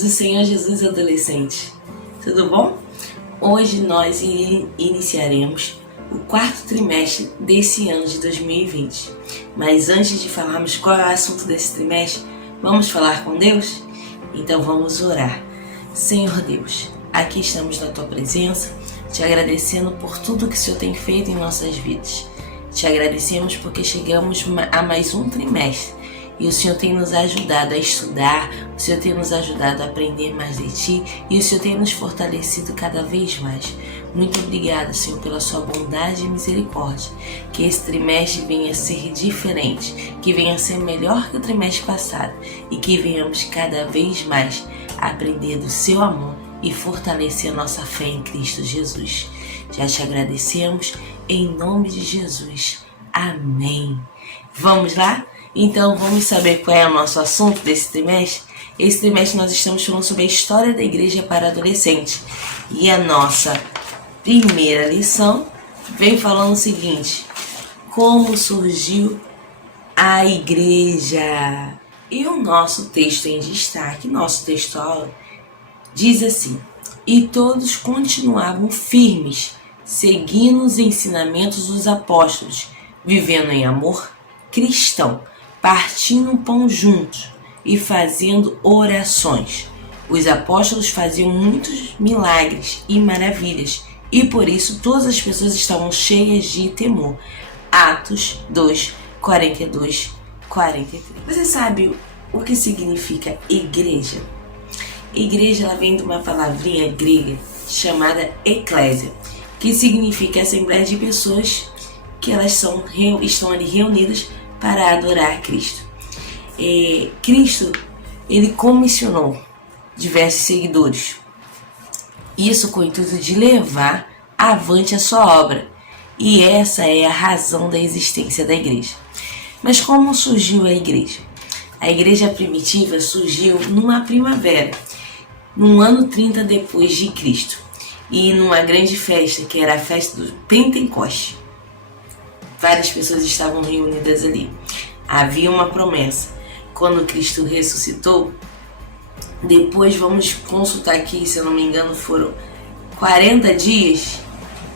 do Senhor Jesus adolescente, tudo bom? Hoje nós iniciaremos o quarto trimestre desse ano de 2020. Mas antes de falarmos qual é o assunto desse trimestre, vamos falar com Deus? Então vamos orar. Senhor Deus, aqui estamos na Tua presença, te agradecendo por tudo que o Senhor tem feito em nossas vidas. Te agradecemos porque chegamos a mais um trimestre e o Senhor tem nos ajudado a estudar, o Senhor tem nos ajudado a aprender mais de Ti e o Senhor tem nos fortalecido cada vez mais. Muito obrigada, Senhor, pela Sua bondade e misericórdia. Que esse trimestre venha a ser diferente, que venha a ser melhor que o trimestre passado e que venhamos cada vez mais a aprender do Seu amor e fortalecer a nossa fé em Cristo Jesus. Já te agradecemos em nome de Jesus. Amém. Vamos lá? Então vamos saber qual é o nosso assunto desse trimestre? Esse trimestre nós estamos falando sobre a história da igreja para adolescentes. E a nossa primeira lição vem falando o seguinte: como surgiu a igreja? E o nosso texto em destaque, nosso texto aula, diz assim: e todos continuavam firmes, seguindo os ensinamentos dos apóstolos, vivendo em amor cristão, partindo o pão juntos e fazendo orações. Os apóstolos faziam muitos milagres e maravilhas, e por isso todas as pessoas estavam cheias de temor. Atos 2, 42, 43. Você sabe o que significa igreja? Igreja, ela vem de uma palavrinha grega chamada eclésia, que significa assembleia de pessoas que elas estão ali reunidas para adorar Cristo. Cristo, ele comissionou diversos seguidores, isso com o intuito de levar avante a sua obra, e essa é a razão da existência da igreja. Mas como surgiu a igreja? A igreja primitiva surgiu numa primavera, no ano 30 depois de Cristo, e numa grande festa, que era a festa do Pentecoste. Várias pessoas estavam reunidas ali. Havia uma promessa. Quando Cristo ressuscitou, depois vamos consultar aqui, se eu não me engano, foram 40 dias.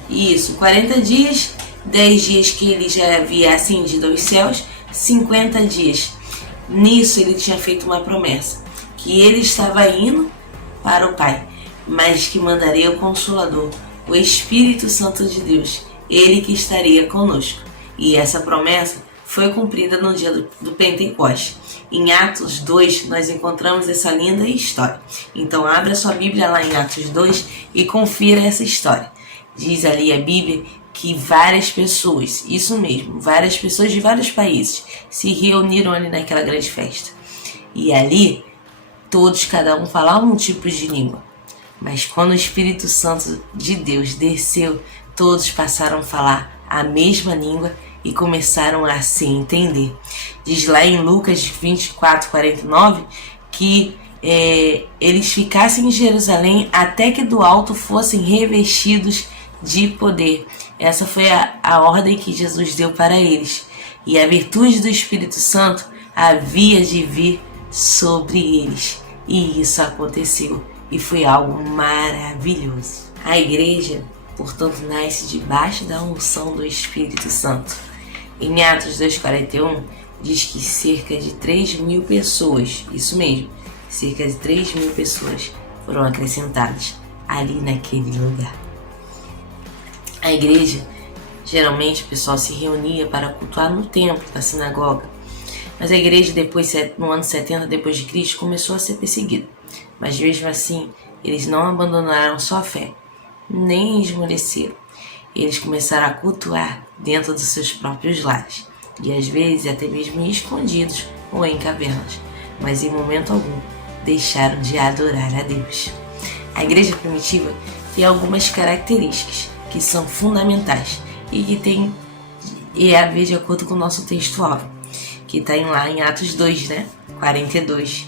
Isso, 40 dias, 10 dias que ele já havia ascendido aos céus, 50 dias. Nisso ele tinha feito uma promessa, que ele estava indo para o Pai, mas que mandaria o Consolador, o Espírito Santo de Deus, ele que estaria conosco. E essa promessa foi cumprida no dia do Pentecoste. Em Atos 2, nós encontramos essa linda história. Então, abra sua Bíblia lá em Atos 2 e confira essa história. Diz ali a Bíblia que várias pessoas, isso mesmo, várias pessoas de vários países se reuniram ali naquela grande festa. E ali, todos, cada um falava um tipo de língua. Mas quando o Espírito Santo de Deus desceu, todos passaram a falar a mesma língua e começaram a se entender. Diz lá em Lucas 24, 49 que eles ficassem em Jerusalém até que do alto fossem revestidos de poder. Essa foi a ordem que Jesus deu para eles. E a virtude do Espírito Santo havia de vir sobre eles. E isso aconteceu. E foi algo maravilhoso. A igreja, portanto, nasce debaixo da unção do Espírito Santo. Em Atos 2,41 diz que cerca de 3.000 pessoas, isso mesmo, cerca de 3.000 pessoas foram acrescentadas ali naquele lugar. A igreja, geralmente o pessoal se reunia para cultuar no templo da sinagoga, mas a igreja depois, no ano 70 depois de Cristo, começou a ser perseguida. Mas mesmo assim, eles não abandonaram sua fé, nem esmoreceram. Eles começaram a cultuar dentro dos seus próprios lares, e às vezes até mesmo escondidos ou em cavernas, mas em momento algum deixaram de adorar a Deus. A igreja primitiva tem algumas características que são fundamentais e que tem a ver de acordo com o nosso texto-alvo, que está lá em Atos 2, 42.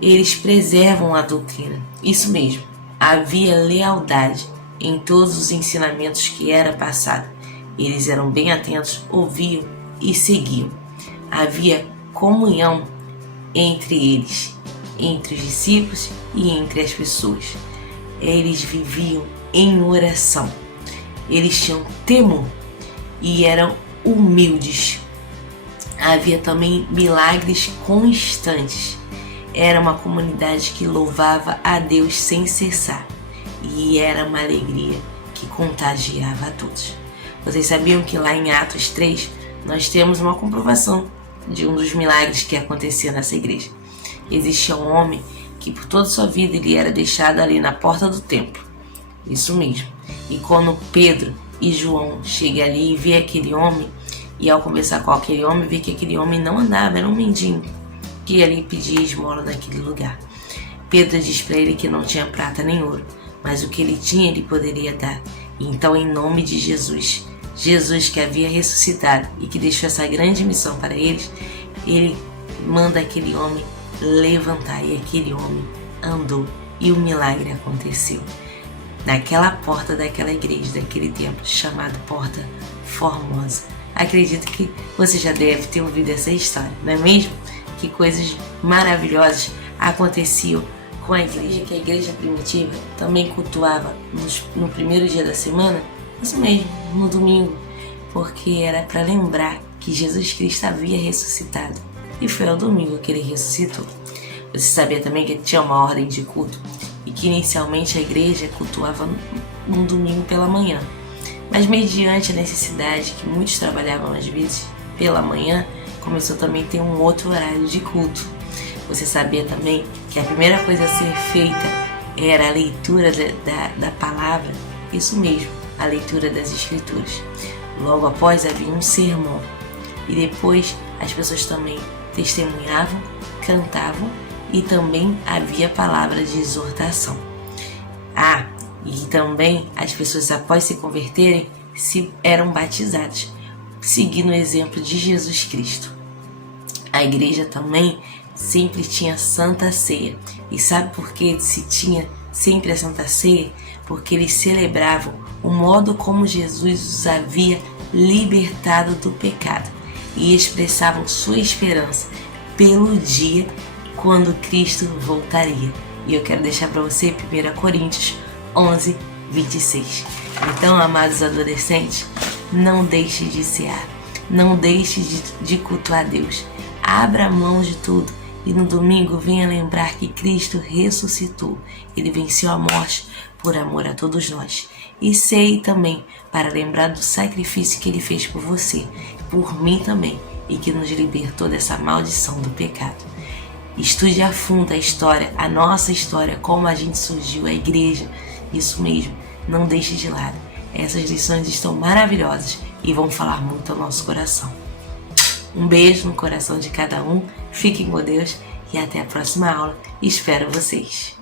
Eles preservam a doutrina, isso mesmo, havia lealdade em todos os ensinamentos que era passado. Eles eram bem atentos, ouviam e seguiam. Havia comunhão entre eles. entre os discípulos e entre as pessoas. Eles viviam em oração, eles tinham temor e eram humildes. Havia também milagres constantes. Era uma comunidade que louvava a Deus sem cessar e era uma alegria que contagiava a todos. Vocês sabiam que lá em Atos 3 nós temos uma comprovação de um dos milagres que acontecia nessa igreja. Existia um homem que por toda a sua vida ele era deixado ali na porta do templo. Isso mesmo. E quando Pedro e João chegam ali e vê aquele homem, e ao conversar com aquele homem, vê que aquele homem não andava, era um mendigo que ali pedia esmola naquele lugar. Pedro diz para ele que não tinha prata nem ouro, mas o que ele tinha ele poderia dar. E então, em nome de Jesus, Jesus que havia ressuscitado e que deixou essa grande missão para eles, ele manda aquele homem levantar, e aquele homem andou e o milagre aconteceu. Naquela porta daquela igreja, daquele templo, chamado Porta Formosa. Acredito que você já deve ter ouvido essa história, não é mesmo? Que coisas maravilhosas aconteciam com a igreja. Que a igreja primitiva também cultuava no primeiro dia da semana, isso mesmo, no domingo, porque era para lembrar que Jesus Cristo havia ressuscitado. E foi ao domingo que ele ressuscitou. Você sabia também que tinha uma ordem de culto e que inicialmente a igreja cultuava no domingo pela manhã. Mas mediante a necessidade que muitos trabalhavam às vezes pela manhã, começou também a ter um outro horário de culto. Você sabia também que a primeira coisa a ser feita era a leitura da palavra? Isso mesmo, a leitura das escrituras. Logo após havia um sermão e depois as pessoas também testemunhavam, cantavam e também havia palavra de exortação. E também as pessoas após se converterem eram batizadas, seguindo o exemplo de Jesus Cristo. A igreja também sempre tinha Santa Ceia. E sabe por que se tinha sempre a Santa Ceia? Porque eles celebravam o modo como Jesus os havia libertado do pecado e expressavam sua esperança pelo dia quando Cristo voltaria. E eu quero deixar para você 1 Coríntios 11, 26. Então, amados adolescentes, não deixe de cear, não deixe de cultuar Deus. Abra mão de tudo e no domingo venha lembrar que Cristo ressuscitou. Ele venceu a morte por amor a todos nós. E ceie também para lembrar do sacrifício que Ele fez por você, por mim também, e que nos libertou dessa maldição do pecado. Estude a fundo a história, a nossa história, como a gente surgiu, a igreja. Isso mesmo, não deixe de lado. Essas lições estão maravilhosas e vão falar muito ao nosso coração. Um beijo no coração de cada um, fiquem com Deus e até a próxima aula. Espero vocês!